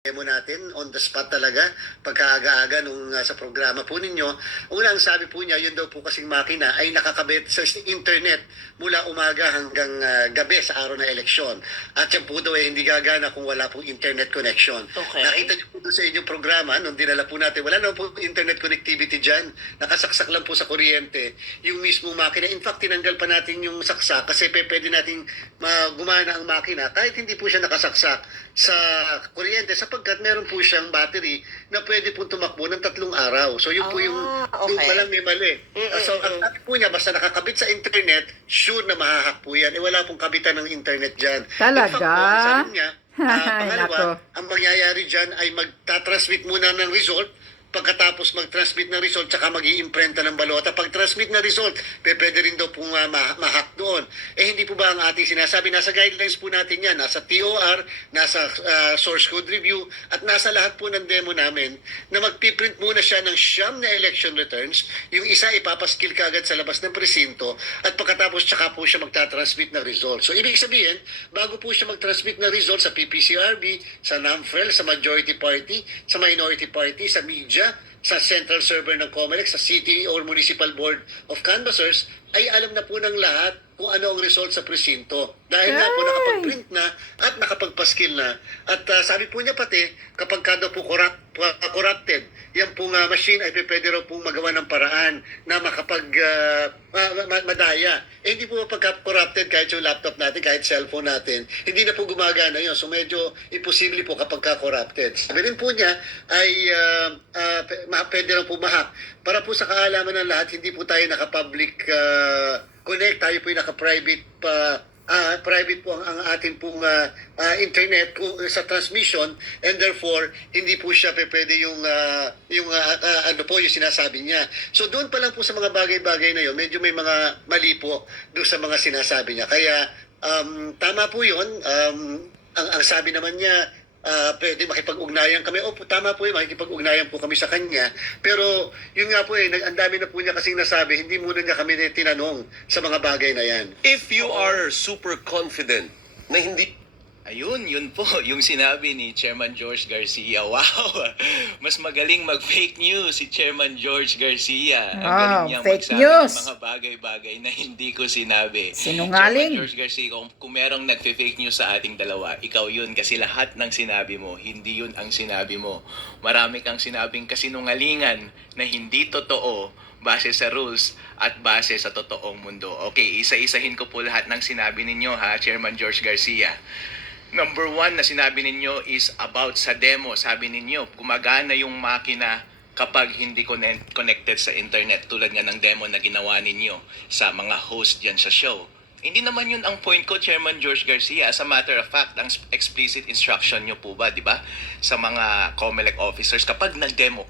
demo natin on the spot talaga pagkaaga-aga nung sa programa po ninyo. Una, ang sabi po niya, yun daw po kasing makina ay nakakabit sa internet mula umaga hanggang gabi sa araw ng eleksyon. At yan po daw ay hindi gagana kung wala pong internet connection. Okay. Nakita niyo po doon sa inyong programa, nung dinala po natin, wala naman po internet connectivity dyan. Nakasaksak lang po sa kuryente yung mismong makina. In fact, tinanggal pa natin yung saksak kasi pwede nating gumana ang makina kahit hindi po siya nakasaksak sa kuryente sapagkat meron po siyang battery na pwede po tumakbo ng 3 araw. So yun po yung okay. yung palang may mali. So ang sabi po niya, basta nakakabit sa internet, sure na mahahack po yan. Wala pong kabitan ng internet dyan. Talaga? In fact po, ang sabi niya, pangalawa, Nako. ang mangyayari dyan ay magtatransmit muna ng result. Pagkatapos mag-transmit ng result, tsaka mag-iimprenta ng balota. Pag-transmit na result, pwede rin daw pong ma-hack doon. Hindi po ba ang ating sinasabi? Nasa guidelines po natin yan. Nasa TOR, nasa source code review, at nasa lahat po ng demo namin na magpiprint muna siya ng siyam na election returns. Yung isa ipapaskill ka agad sa labas ng presinto, at pagkatapos tsaka po siya magta-transmit ng result. So, ibig sabihin, bago po siya mag-transmit ng result sa PPCRB, sa NAMFREL, sa majority party, sa minority party, sa media, sa central server ng COMELEC, sa City or Municipal Board of Canvassers, ay alam na po ng lahat kung ano ang result sa presinto. Dahil nga po nakapag-print na at nakapagpaskill na. At sabi po niya pati, kapag ka daw po corrupted, yan pong machine ay pwede raw pong magawa ng paraan na madaya. Hindi po pagka-corrupted kahit yung laptop natin, kahit cellphone natin, hindi na po gumagana yun. So medyo imposible po kapag ka-corrupted. Sabi rin po niya ay pwede raw po mahack. Para po sa kaalaman ng lahat, hindi po tayo naka-public connect, tayo po yung naka-private private po ang ating pong internet sa transmission, and therefore hindi po siya pwede yung ano po yung sinasabi niya. So doon pa lang po sa mga bagay-bagay na yun, medyo may mga mali po doon sa mga sinasabi niya. Kaya tama po yun. Ang sabi naman niya, pwede makipag-ugnayan kami. Tama po yun, makikipag-ugnayan po kami sa kanya. Pero yun nga po ang dami na po niya kasing nasabi, hindi muna niya kami tinanong sa mga bagay na yan. If you are super confident na hindi Ayun, yun po, yung sinabi ni Chairman George Garcia. Wow! Mas magaling mag-fake news si Chairman George Garcia. Ang galing niyang fake magsabi news. ng mga bagay-bagay na hindi ko sinabi. Sinungaling. Chairman George Garcia, kung merong nagfe-fake news sa ating dalawa, ikaw yun kasi lahat ng sinabi mo, hindi yun ang sinabi mo. Marami kang sinabing kasinungalingan na hindi totoo base sa rules at base sa totoong mundo. Okay, isa-isahin ko po lahat ng sinabi ninyo ha, Chairman George Garcia. Number 1 na sinabi ninyo is about sa demo. Sabi ninyo, gumagana yung makina kapag hindi connected sa internet, tulad nga ng demo na ginawa ninyo sa mga host dyan sa show. Hindi naman yun ang point ko, Chairman George Garcia. As a matter of fact, ang explicit instruction nyo po ba, di ba? Sa mga COMELEC officers, kapag demo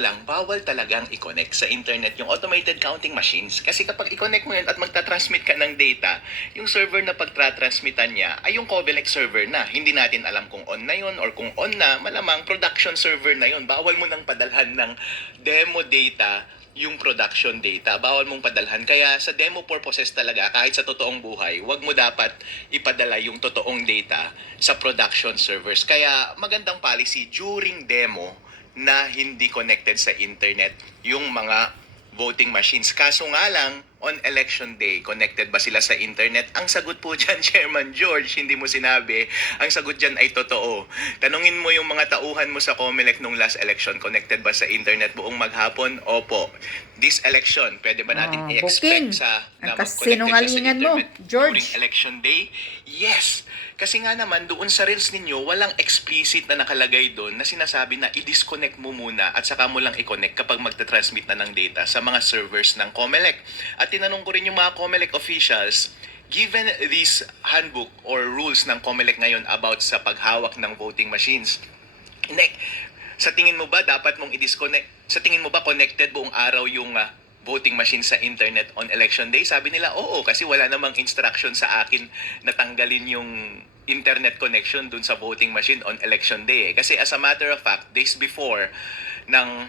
lang, bawal talagang i-connect sa internet yung automated counting machines. Kasi kapag i-connect mo yun at magta-transmit ka ng data, yung server na pagtra-transmitan niya ay yung COMELEC server na. Hindi natin alam kung on na yun or kung on na, malamang production server na yun. Bawal mo nang padalhan ng demo data yung production data. Bawal mong padalhan. Kaya sa demo purposes talaga, kahit sa totoong buhay, wag mo dapat ipadala yung totoong data sa production servers. Kaya magandang policy during demo na hindi connected sa internet yung mga voting machines. Kaso nga lang, on election day, connected ba sila sa internet? Ang sagot po dyan, Chairman George, hindi mo sinabi. Ang sagot dyan ay totoo. Tanungin mo yung mga tauhan mo sa COMELEC nung last election, connected ba sa internet buong maghapon? Opo. This election, pwede ba natin i-expect na kasinungalingan mo, George. during election day? Yes. Kasi nga naman, doon sa reels ninyo, walang explicit na nakalagay doon na sinasabi na i-disconnect mo muna at saka mo lang i-connect kapag magta-transmit na ng data sa mga servers ng COMELEC. At tinanong ko rin yung mga COMELEC officials, given this handbook or rules ng COMELEC ngayon about sa paghawak ng voting machines, sa tingin mo ba dapat mong i-disconnect? Sa tingin mo ba connected buong araw yung voting machine sa internet on election day? Sabi nila, oo, kasi wala namang instruction sa akin na tanggalin yung internet connection dun sa voting machine on election day. Kasi as a matter of fact, days before ng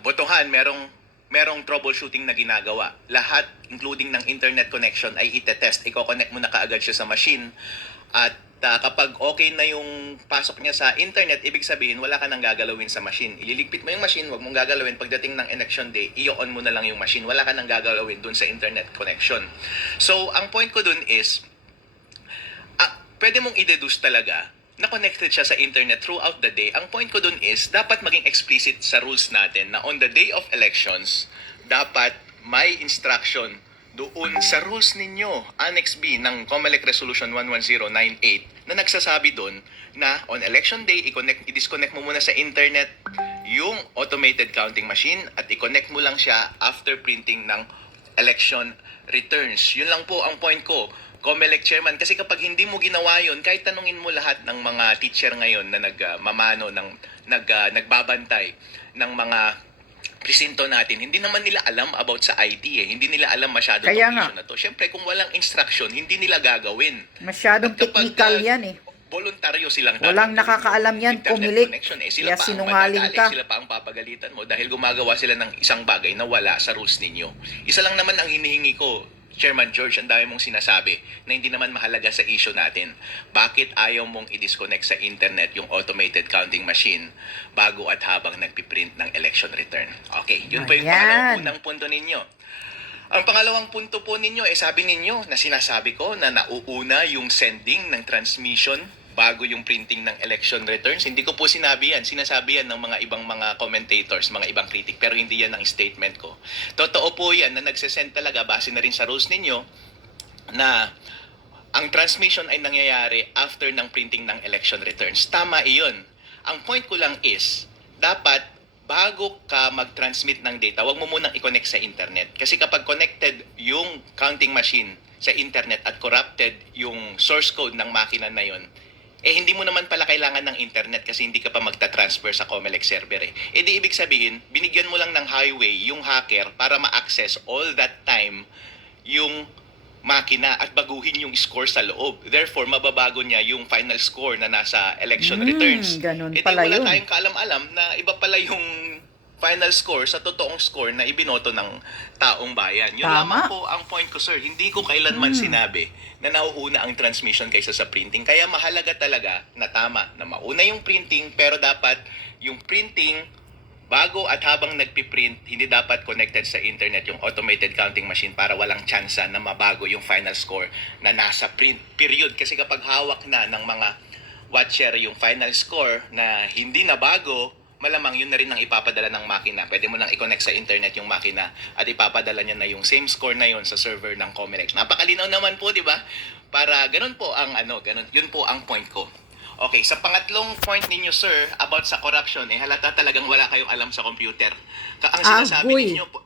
botohan, merong troubleshooting na ginagawa. Lahat, including ng internet connection, ay itetest. Iko-connect mo na kaagad siya sa machine at kapag okay na yung pasok niya sa internet, ibig sabihin wala ka nang gagalawin sa machine. Ililigpit mo yung machine, wag mong gagalawin. Pagdating ng election day, i-on mo na lang yung machine. Wala ka nang gagalawin dun sa internet connection. So, ang point ko dun is, pwede mong i-deduce talaga na connected siya sa internet throughout the day. Ang point ko dun is, dapat maging explicit sa rules natin na on the day of elections, dapat may instruction doon sa rules ninyo, Annex B ng COMELEC Resolution 11098 na nagsasabi doon na on election day, i-disconnect mo muna sa internet yung automated counting machine at i-connect mo lang siya after printing ng election returns. Yun lang po ang point ko, COMELEC Chairman. Kasi kapag hindi mo ginawa yun, kahit tanungin mo lahat ng mga teacher ngayon na nagbabantay ng mga presinto natin, hindi naman nila alam about sa IT eh. Hindi nila alam masyado Kaya itong nga. issue na to. Siyempre, kung walang instruction, hindi nila gagawin. Masyadong At kapag, technical yan eh. Voluntaryo silang Walang tatanggapin nakakaalam yan, internet Comelec. connection eh. Kaya Sila pa ang sinungaling madadali, ka. sila pa ang papagalitan mo dahil gumagawa sila ng isang bagay na wala sa rules ninyo. Isa lang naman ang hinihingi ko, Chairman George, ang dami mong sinasabi na hindi naman mahalaga sa issue natin. Bakit ayaw mong i-disconnect sa internet yung automated counting machine bago at habang nagpiprint ng election return? Okay, yun po yung Ayan. pangalawang unang punto ninyo. Ang pangalawang punto po ninyo, sabi ninyo na sinasabi ko na nauuna yung sending ng transmission bago yung printing ng election returns. Hindi ko po sinabi yan. Sinasabi yan ng mga ibang mga commentators, mga ibang critic, pero hindi yan ang statement ko. Totoo po yan na nagsesend talaga, base na rin sa rules ninyo, na ang transmission ay nangyayari after ng printing ng election returns. Tama iyon. Ang point ko lang is, dapat bago ka mag-transmit ng data, huwag mo munang i-connect sa internet. Kasi kapag connected yung counting machine sa internet at corrupted yung source code ng makina na yon, hindi mo naman pala kailangan ng internet kasi hindi ka pa magta-transfer sa COMELEC server eh. Di ibig sabihin, binigyan mo lang ng highway yung hacker para ma-access all that time yung makina at baguhin yung score sa loob. Therefore, mababago niya yung final score na nasa election returns. Ganun Di pala wala yun. tayong kaalam-alam na iba pala yung final score sa totoong score na ibinoto ng taong bayan. Yun Tama. lamang po ang point ko, sir. Hindi ko kailanman sinabi na nauuna ang transmission kaysa sa printing. Kaya mahalaga talaga na tama na mauna yung printing, pero dapat yung printing bago at habang nagpiprint, hindi dapat connected sa internet yung automated counting machine para walang tsansa na mabago yung final score na nasa print. Period. Kasi kapag hawak na ng mga watcher yung final score na hindi na bago, malamang yun na rin ang ipapadala ng makina. Pwede mo lang i-connect sa internet yung makina at ipapadala niya na yung same score na yun sa server ng COMELEC. Napakalinaw naman po, di ba? Para ganun po ang ganun, yun po ang point ko. Okay, sa pangatlong point ninyo, sir, about sa corruption, halata talagang wala kayong alam sa computer. Ang sinasabi Agoy. ninyo po,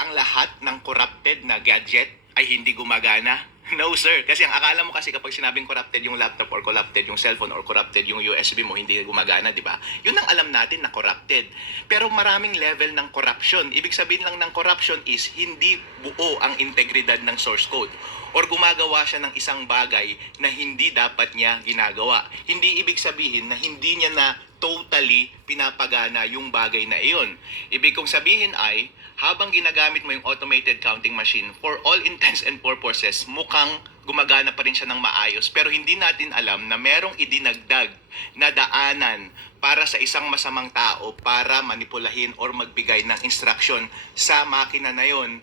ang lahat ng corrupted na gadget ay hindi gumagana. No, sir. Kasi ang akala mo kasi kapag sinabing corrupted yung laptop or corrupted yung cellphone or corrupted yung USB mo, hindi gumagana, di ba? Yun ang alam natin na corrupted. Pero maraming level ng corruption. Ibig sabihin lang ng corruption is hindi buo ang integridad ng source code or gumagawa siya ng isang bagay na hindi dapat niya ginagawa. Hindi ibig sabihin na hindi niya na totally pinapagana yung bagay na iyon. Ibig kong sabihin ay, habang ginagamit mo yung automated counting machine, for all intents and purposes, mukhang gumagana pa rin siya ng maayos. Pero hindi natin alam na merong idinagdag na daanan para sa isang masamang tao para manipulahin or magbigay ng instruction sa makina na yon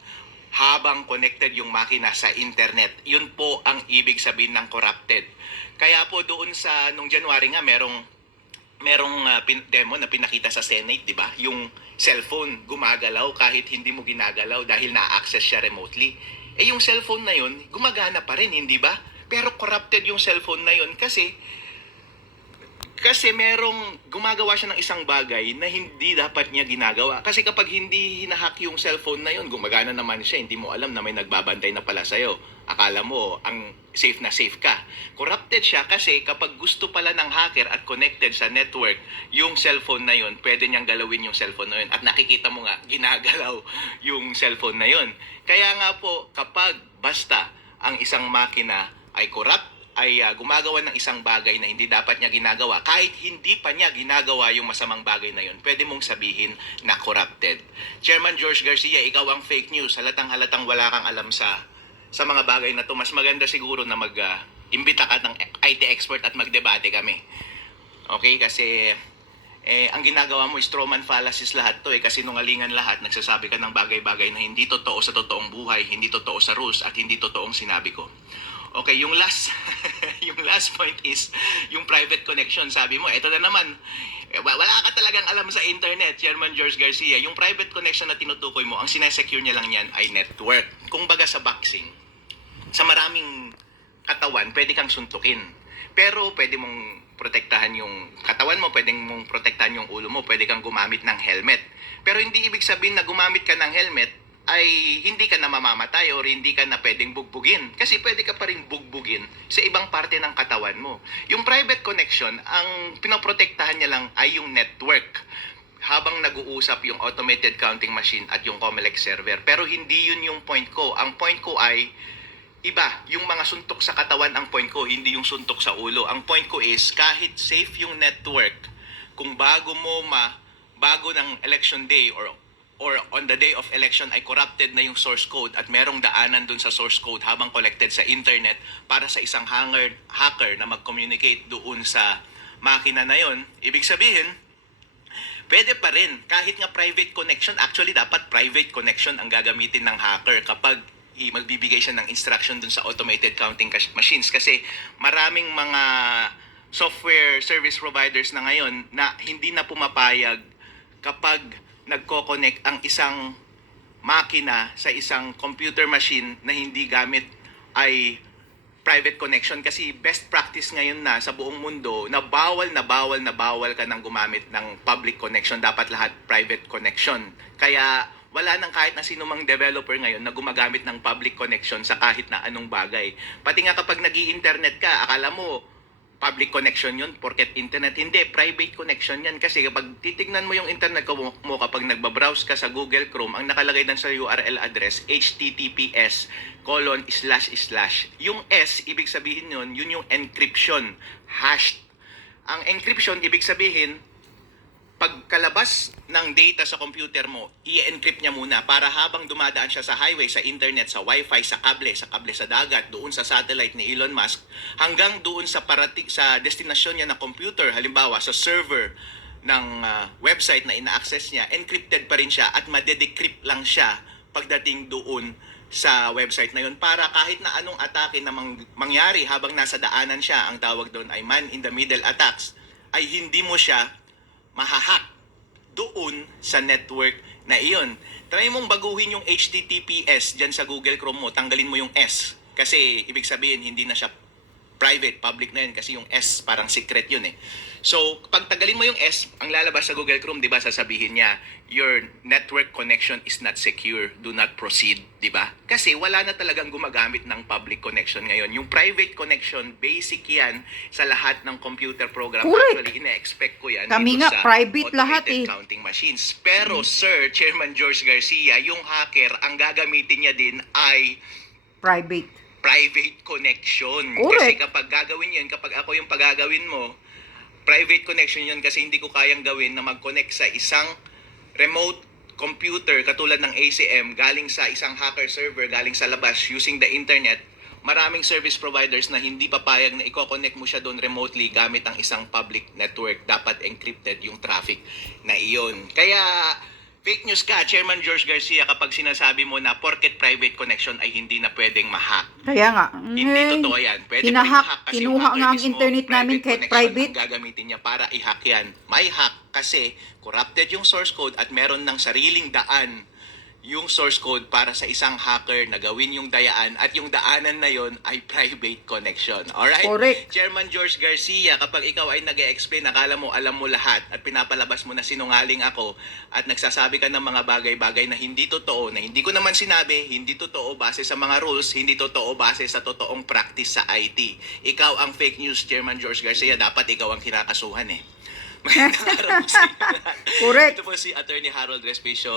habang connected yung makina sa internet. Yun po ang ibig sabihin ng corrupted. Kaya po doon sa nung January nga merong demo na pinakita sa Senate, di ba? Yung cellphone gumagalaw kahit hindi mo ginagalaw dahil na-access siya remotely. Yung cellphone na yun, gumagana pa rin, hindi ba? Pero corrupted yung cellphone na yun kasi merong gumagawa siya ng isang bagay na hindi dapat niya ginagawa. Kasi kapag hindi hinahack yung cellphone na yun, gumagana naman siya, hindi mo alam na may nagbabantay na pala sa'yo. Akala mo, ang safe na safe ka. Corrupted siya kasi kapag gusto pala ng hacker at connected sa network, yung cellphone na yun, pwede niyang galawin yung cellphone na yun. At nakikita mo nga, ginagalaw yung cellphone na yun. Kaya nga po, kapag basta ang isang makina ay corrupt, ay gumagawa ng isang bagay na hindi dapat niya ginagawa, kahit hindi pa niya ginagawa yung masamang bagay na yun, pwede mong sabihin na corrupted. Chairman George Garcia, ikaw ang fake news. Halatang wala kang alam sa mga bagay na to. Mas maganda siguro na imbita ka ng IT expert at magdebate kami. Okay? Kasi ang ginagawa mo, strawman fallacies lahat to kasi nungalingan lahat, nagsasabi ka ng bagay-bagay na hindi totoo sa totoong buhay, hindi totoo sa rules, at hindi totoong sinabi ko. Okay, yung last yung last point is yung private connection. Sabi mo, eto na naman, wala ka talagang alam sa internet, Chairman George Garcia. Yung private connection na tinutukoy mo, ang sinesecure niya lang yan ay network. Kung baga sa boxing, sa maraming katawan, pwede kang suntukin. Pero pwede mong protektahan yung katawan mo, pwede mong protektahan yung ulo mo, pwede kang gumamit ng helmet. Pero hindi ibig sabihin na gumamit ka ng helmet ay hindi ka na mamamatay or hindi ka na pwedeng bugbugin. Kasi pwede ka pa rin bugbugin sa ibang parte ng katawan mo. Yung private connection, ang pinoprotektahan niya lang ay yung network habang nag-uusap yung automated counting machine at yung COMELEC server. Pero hindi yun yung point ko. Ang point ko ay iba, yung mga suntok sa katawan ang point ko, hindi yung suntok sa ulo. Ang point ko is, kahit safe yung network, kung bago ng election day or on the day of election ay corrupted na yung source code at merong daanan dun sa source code habang collected sa internet para sa isang hacker na mag-communicate doon sa makina na yon, ibig sabihin, pwede pa rin, kahit nga private connection, actually dapat private connection ang gagamitin ng hacker kapag magbibigay siya ng instruction dun sa automated counting machines. Kasi maraming mga software service providers na ngayon na hindi na pumapayag kapag nagko-connect ang isang makina sa isang computer machine na hindi gamit ay private connection. Kasi best practice ngayon na sa buong mundo na bawal ka nang gumamit ng public connection. Dapat lahat private connection. Kaya wala nang kahit na sino mang developer ngayon na gumagamit ng public connection sa kahit na anong bagay. Pati nga kapag nag-i-internet ka, akala mo public connection yun, porket internet. Hindi, private connection yan. Kasi kapag titignan mo yung internet mo kapag nagbabrowse ka sa Google Chrome, ang nakalagay dan sa URL address, https:// yung S, ibig sabihin yun yung encryption, hashed. Ang encryption, ibig sabihin, pagkalabas ng data sa computer mo, i-encrypt niya muna para habang dumadaan siya sa highway, sa internet, sa wifi, sa kable sa dagat, doon sa satellite ni Elon Musk, hanggang doon sa sa destinasyon niya na computer, halimbawa sa server ng website na ina-access niya, encrypted pa rin siya at madedecrypt lang siya pagdating doon sa website na yun para kahit na anong atake na mangyari habang nasa daanan siya, ang tawag doon ay man-in-the-middle attacks, ay hindi mo siya mahahack doon sa network na iyon. Try mong baguhin yung HTTPS dyan sa Google Chrome mo, tanggalin mo yung S. Kasi ibig sabihin, hindi na siya private, public na yun kasi yung S parang secret yun eh. So, pag tagalin mo yung S, ang lalabas sa Google Chrome, di ba, sasabihin niya, your network connection is not secure, do not proceed, di ba? Kasi wala na talagang gumagamit ng public connection ngayon. Yung private connection, basic yan sa lahat ng computer program. Correct. Actually, ina-expect ko yan Kami dito nga, sa private lahat automated eh. counting machines. Pero, Sir, Chairman George Garcia, yung hacker, ang gagamitin niya din ay Private. private connection. Correct. Kasi kapag gagawin yun, kapag ako yung pagagawin mo, private connection yun kasi hindi ko kayang gawin na mag-connect sa isang remote computer katulad ng ACM galing sa isang hacker server, galing sa labas using the internet. Maraming service providers na hindi papayag na i-connect mo siya doon remotely gamit ang isang public network. Dapat encrypted yung traffic na iyon. Kaya fake news ka, Chairman George Garcia, kapag sinasabi mo na porket private connection ay hindi na pwedeng ma-hack. Kaya nga, Hindi totoo yan. Pwede pa rin hinahack, ma-hack kasi yung kinuha hacker nga ang mismo, internet namin kahit connection private. ang gagamitin niya para i-hack yan. May hack kasi corrupted yung source code at meron ng sariling daan yung source code para sa isang hacker na gawin yung dayaan at yung daanan na yon ay private connection. Alright? Correct. Chairman George Garcia, kapag ikaw ay nag-e-explain, akala mo alam mo lahat at pinapalabas mo na sinungaling ako at nagsasabi ka ng mga bagay-bagay na hindi totoo, na hindi ko naman sinabi, hindi totoo base sa mga rules, hindi totoo base sa totoong practice sa IT. Ikaw ang fake news, Chairman George Garcia, dapat ikaw ang kinakasuhan eh. Magandang araw po sa inyo lahat. Correct. Ito po si Attorney Harold Respicio.